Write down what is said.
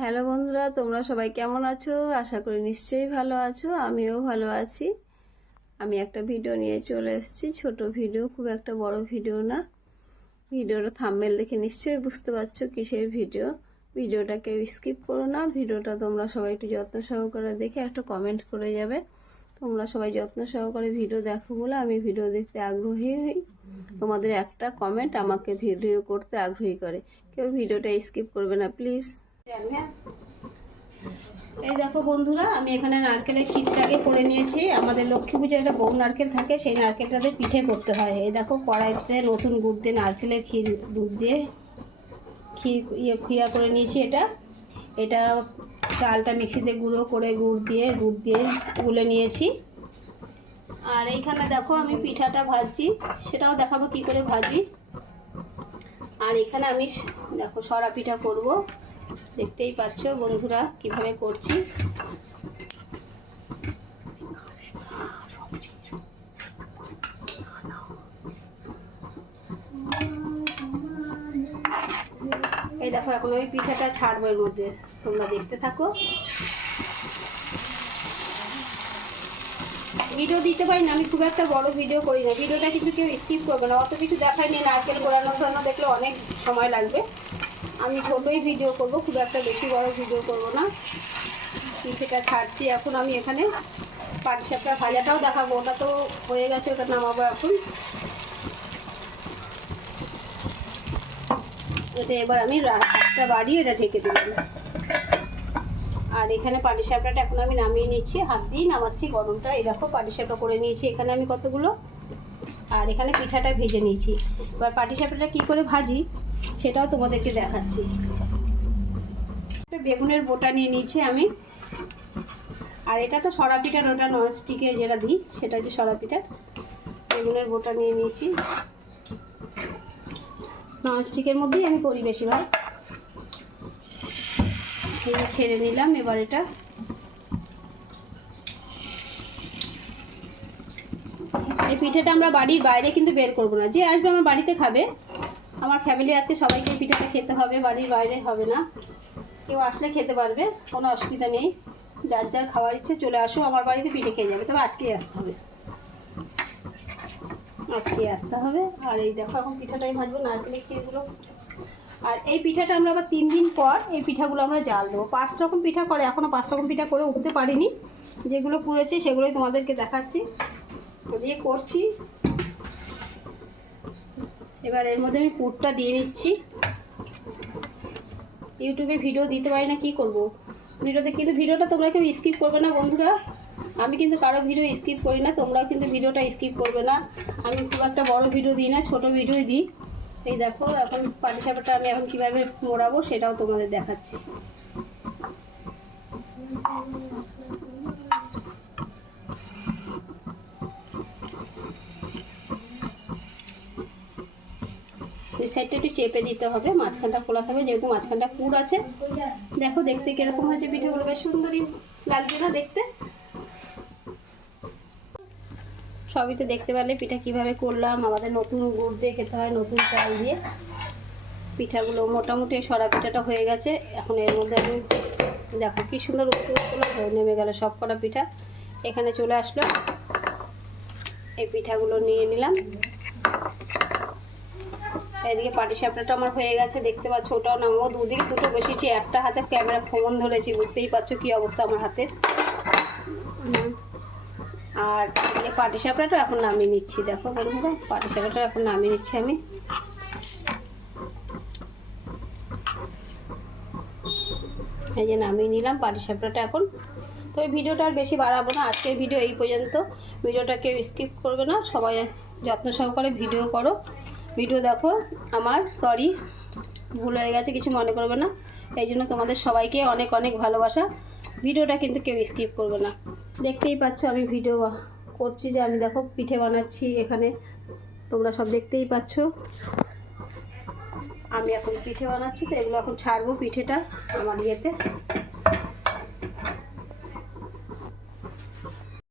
Hello বন্ধুরা, তোমরা সবাই কেমন আছো? আশা করি নিশ্চয়ই ভালো আছো, আমিও ভালো আছি। আমি একটা ভিডিও নিয়ে চলে এসেছি, ছোট ভিডিও, খুব একটা বড় ভিডিও না। ভিডিওটা থাম্বেল দেখে নিশ্চয়ই বুঝতে পারছ কিসের ভিডিও। ভিডিওটা কেউ স্কিপ করো না, ভিডিওটা তোমরা সবাই একটু যত্ন সহকারে দেখে একটা কমেন্ট করে যাবে। তোমরা সবাই যত্ন সহকারে ভিডিও দেখো বলে আমি ভিডিও দেখতে আগ্রহী হই। তোমাদের একটা কমেন্ট আমাকে ভিডিও করতে আগ্রহী করে। কেউ ভিডিওটা স্কিপ করবে না প্লিজ এই দেখো বন্ধুরা, আমি এখানে নারকেলের ক্ষীরটাকে করে নিয়েছি। আমাদের লক্ষ্মী পুজোর একটা বউ নারকেল থাকে, সেই নারকেলটাতে পিঠে করতে হয়। এই দেখো কড়াইতে নতুন গুড় দিয়ে নারকেলের ক্ষীর, দুধ দিয়ে ক্ষীর ইয়ে ক্ষীরা করে নিয়েছি এটা। এটা চালটা মিক্সিতে গুঁড়ো করে গুড় দিয়ে, দুধ দিয়ে গুলে নিয়েছি। আর এইখানে দেখো আমি পিঠাটা ভাজছি, সেটাও দেখাবো কি করে ভাজি। আর এখানে আমি দেখো সরা পিঠা করব। দেখতেই পাচ্ছ বন্ধুরা কীভাবে করছি। এই দেখো, এখন আমি পিঠাটা ছাড়বো এর মধ্যে। তোমরা দেখতে থাকো। ভিডিও দিতে পারি না, আমি খুব একটা বড় ভিডিও করি না। ভিডিওটা কিন্তু কেউ স্কিপ করবে না। অত কিছু দেখাই নেই নারকেল গোড়ানো টোড়ানো দেখলে অনেক সময় লাগবে। আমি ছোটোই ভিডিও করব, খুব একটা বেশি বড় ভিডিও করব না। পিঠেটা ছাড়ছি, এখন আমি এখানে পাটিসাপটা ভাজাটাও দেখাবো, ওটা তো হয়ে গেছে, ওটা নামাবো এখন। এটা এবার আমি রাস্তা বাড়িয়ে এটা ঢেকে দিলাম আর এখানে পাটিসাপটাটা এখন আমি নামিয়ে নিচ্ছি, হাত দিয়ে নামাচ্ছি গরমটা। এই দেখো পাটিসাপটা করে নিয়েছি। এখানে আমি কতগুলো? আর এখানে পিঠাটা ভেজে নিয়েছি। এবার পাটিসাপটাটা কী করে ভাজি, সেটাও তোমাদেরকে দেখাচ্ছি। বেগুনের বোটা নিয়ে নিয়েছি আমি। আর এটা তো সরা পিঠার ওটা ননস্টিকে যেটা দিই, সেটা হচ্ছে সরা পিঠার বেগুনের বোটা নিয়ে নিয়েছি। ননস্টিকের মধ্যেই আমি করি বেশিরভাগ। ছেড়ে নিলাম, এবার এটা এই পিঠাটা আমরা বাড়ির বাইরে কিন্তু বের করব না। যে আসবে আমার বাড়িতে খাবে। আমার ফ্যামিলি আজকে সবাইকে পিঠাটা খেতে হবে, বাড়ির বাইরে হবে না। কেউ আসলে খেতে পারবে, কোনো অসুবিধা নেই। যার যার খাওয়ার ইচ্ছে চলে আসো আমার বাড়িতে পিঠে খেয়ে যাবে। তবে আজকেই আসতে হবে। আজকেই আসতে হবে। আর এই দেখো এখন পিঠাটাই ভাজবো, নারকেলের ক্ষীরগুলো। আর এই পিঠাটা আমরা আবার তিন দিন পর এই পিঠাগুলো আমরা জাল দেবো। পাঁচ রকম পিঠা করে এখনও পাঁচ রকম পিঠা করে উঠতে পারিনি। যেগুলো পুড়েছে সেগুলোই তোমাদেরকে দেখাচ্ছি। দিয়ে করছি। এবার এর মধ্যে আমি পুরটা দিয়ে নিচ্ছি। ইউটিউবে ভিডিও দিতে পারি না, কি করব? ভিডিওতে কিন্তু ভিডিওটা তোমরা কেউ স্কিপ করবে না বন্ধুরা। আমি কিন্তু কারও ভিডিও স্কিপ করি না, তোমরাও কিন্তু ভিডিওটা স্কিপ করবে না। আমি খুব একটা বড় ভিডিও দিই না, ছোট ভিডিওই দিই। এই দেখো, এখন পাটিসাপটা আমি এখন কীভাবে মোড়াবো সেটাও তোমাদের দেখাচ্ছি। সাইডটা একটু চেপে দিতে হবে, মাঝখানটা খোলা থাকবে, যেহেতু মাঝখানটা পুর আছে। দেখো, দেখতে কীরকম হয়েছে পিঠেগুলো, বেশ সুন্দরই লাগছে না দেখতে? সবই তো দেখতে পারলে পিঠা কীভাবে করলাম, আমাদের নতুন গুড় দিয়ে খেতে হয়, নতুন চাল দিয়ে। পিঠাগুলো মোটামুটি সরা পিঠাটা হয়ে গেছে, এখন এর মধ্যে আমি দেখো কি সুন্দর নেমে গেল সব কটা পিঠা। এখানে চলে আসলো। এই পিঠাগুলো নিয়ে নিলাম। এদিকে পাটিসাপটাটা আমার হয়ে গেছে, দেখতে পাচ্ছ ওটাও নামাবো দুদিকে দুটো বসেছি, একটা হাতে ক্যামেরা ফোন ধরেছি, বুঝতেই পারছ কি অবস্থা আমার হাতে। আর এই পাটিসাপটাটা এখন নামিয়ে নিচ্ছি, দেখো বন্ধুরা পাটিসাপটাটা এখন নামিয়ে নিচ্ছি আমি। এই যে নামিয়ে নিলাম পাটিসাপটাটা এখন। তো এই ভিডিওটা আর বেশি বাড়াবো না, আজকের ভিডিও এই পর্যন্ত। ভিডিওটা কেউ স্কিপ করবে না, সবাই যত্ন সহকারে ভিডিও করো। ভিডিও দেখো, আমার সরি ভুল হয়ে গেছে, কিছু মনে করবে না। এই জন্য তোমাদের সবাইকে অনেক অনেক ভালোবাসা। ভিডিওটা কিন্তু কেউ স্কিপ করবে না। দেখতেই পাচ্ছ, আমি ভিডিও করছি যে, আমি দেখো, পিঠে বানাচ্ছি এখানে। তোমরা সব দেখতেই পাচ্ছ। আমি এখন পিঠে বানাচ্ছি, তো এগুলো এখন ছাড়বো পিঠেটা আমার ইয়েতে।